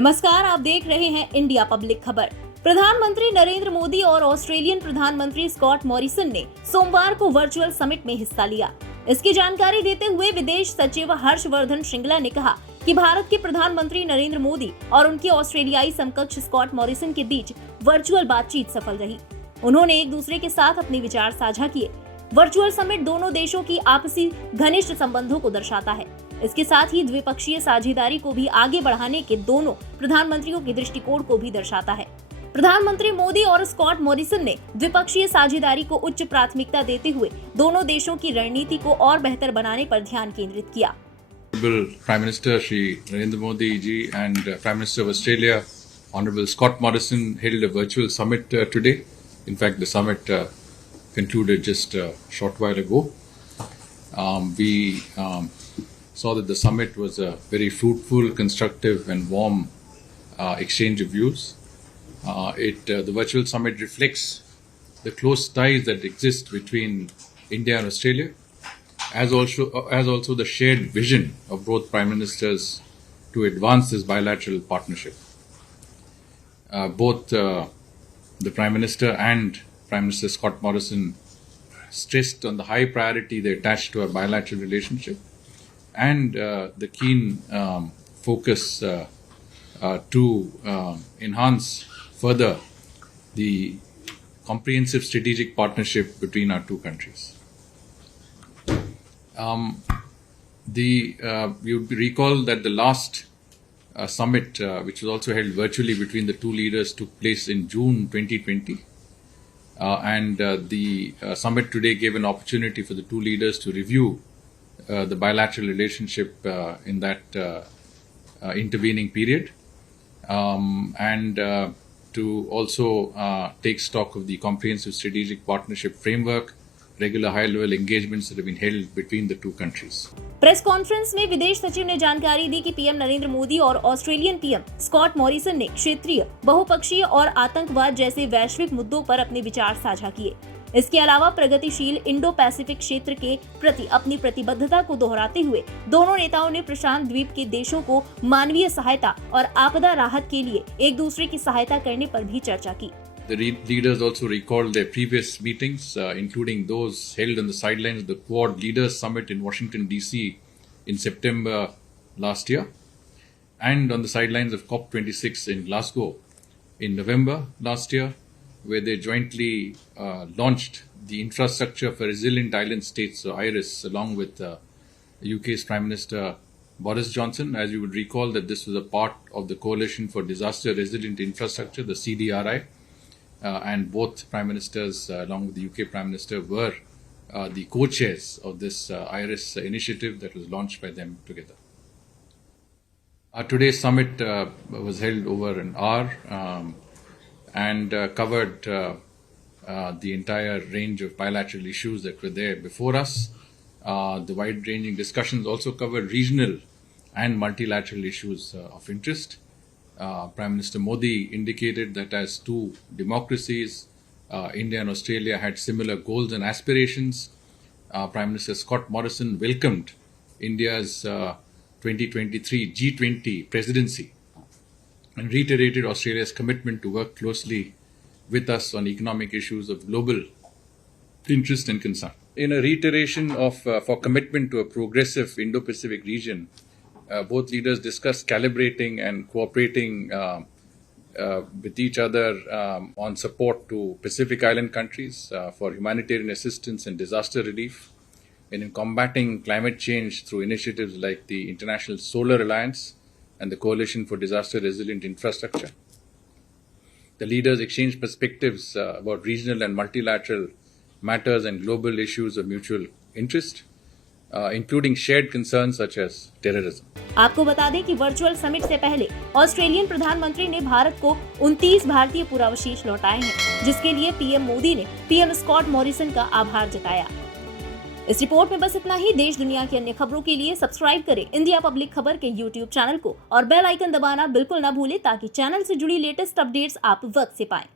नमस्कार, आप देख रहे हैं इंडिया पब्लिक खबर। प्रधानमंत्री नरेंद्र मोदी और ऑस्ट्रेलियन प्रधानमंत्री स्कॉट मॉरिसन ने सोमवार को वर्चुअल समिट में हिस्सा लिया। इसकी जानकारी देते हुए विदेश सचिव हर्ष वर्धन श्रृंगला ने कहा कि भारत के प्रधानमंत्री नरेंद्र मोदी और उनके ऑस्ट्रेलियाई समकक्ष स्कॉट मॉरिसन के बीच वर्चुअल बातचीत सफल रही। उन्होंने एक दूसरे के साथ अपने विचार साझा किए। वर्चुअल समिट दोनों देशों की आपसी घनिष्ठ संबंधों को दर्शाता है। इसके साथ ही द्विपक्षीय साझेदारी को भी आगे बढ़ाने के दोनों प्रधानमंत्रियों के दृष्टिकोण को भी दर्शाता है। प्रधानमंत्री मोदी और स्कॉट मॉरिसन ने द्विपक्षीय साझेदारी को उच्च प्राथमिकता देते हुए दोनों देशों की रणनीति को और बेहतर बनाने पर ध्यान केंद्रित किया। Prime Minister Shri Narendra Modi ji and Prime Minister of Australia, Honorable Scott Morrison, held a virtual summit today. In fact, the summit concluded just a short while ago. We saw that the summit was a very fruitful, constructive and warm exchange of views. The virtual summit reflects the close ties that exist between India and Australia, as also the shared vision of both Prime Ministers to advance this bilateral partnership. Both the Prime Minister and Prime Minister Scott Morrison stressed on the high priority they attach to our bilateral relationship and the keen focus to enhance further the comprehensive strategic partnership between our two countries. You recall that the last summit, which was also held virtually between the two leaders, took place in June 2020. And the summit today gave an opportunity for the two leaders to review the bilateral relationship in that intervening period, and to also take stock of the comprehensive strategic partnership framework, regular high-level engagements that have been held between the two countries. Press conference में विदेश सचिव ने जानकारी दी कि PM Narendra Modi और Australian PM Scott Morrison ने क्षेत्रीय, बहुपक्षीय और आतंकवाद जैसे वैश्विक मुद्दों पर अपने विचार साझा किए। इसके अलावा प्रगतिशील इंडो पैसिफिक क्षेत्र के प्रति अपनी प्रतिबद्धता को दोहराते हुए दोनों नेताओं ने प्रशांत द्वीप के देशों को मानवीय सहायता और आपदा राहत के लिए एक दूसरे की सहायता करने पर भी चर्चा की। The leaders also recalled their previous meetings, including those held on the sidelines of the Quad Leaders Summit in Washington, D.C. in September last year, and on the sidelines of COP26 in Glasgow in November last year, where they jointly launched the Infrastructure for Resilient Island States, so IRIS, along with the UK's Prime Minister Boris Johnson. As you would recall, that this was a part of the Coalition for Disaster Resilient Infrastructure, the CDRI. And both Prime Ministers, along with the UK Prime Minister, were the co-chairs of this IRIS initiative that was launched by them together. Today's summit was held over an hour and covered the entire range of bilateral issues that were there before us. The wide-ranging discussions also covered regional and multilateral issues of interest. Prime Minister Modi indicated that as two democracies, India and Australia had similar goals and aspirations. Prime Minister Scott Morrison welcomed India's 2023 G20 presidency and reiterated Australia's commitment to work closely with us on economic issues of global interest and concern. In a reiteration of for commitment to a progressive Indo-Pacific region, both leaders discussed calibrating and cooperating with each other on support to Pacific Island countries for humanitarian assistance and disaster relief, and in combating climate change through initiatives like the International Solar Alliance and the Coalition for Disaster Resilient Infrastructure. The leaders exchanged perspectives about regional and multilateral matters and global issues of mutual interest, including shared concerns such as terrorism. आपको बता दें कि virtual summit से पहले Australian प्रधानमंत्री ने भारत को 29 भारतीय पुरावशेष लौटाए हैं, जिसके लिए पीएम मोदी ने पीएम स्कॉट मॉरिसन का आभार जताया। इस रिपोर्ट में बस इतना ही। देश दुनिया की अन्य खबरों के लिए सब्सक्राइब करें इंडिया पब्लिक खबर के यूट्यूब चैनल को और बेल आइकन दबाना बिल्कुल न भूलें, ताकि चैनल से जुड़ी लेटेस्ट अपडेट्स आप वक्त से पाएं।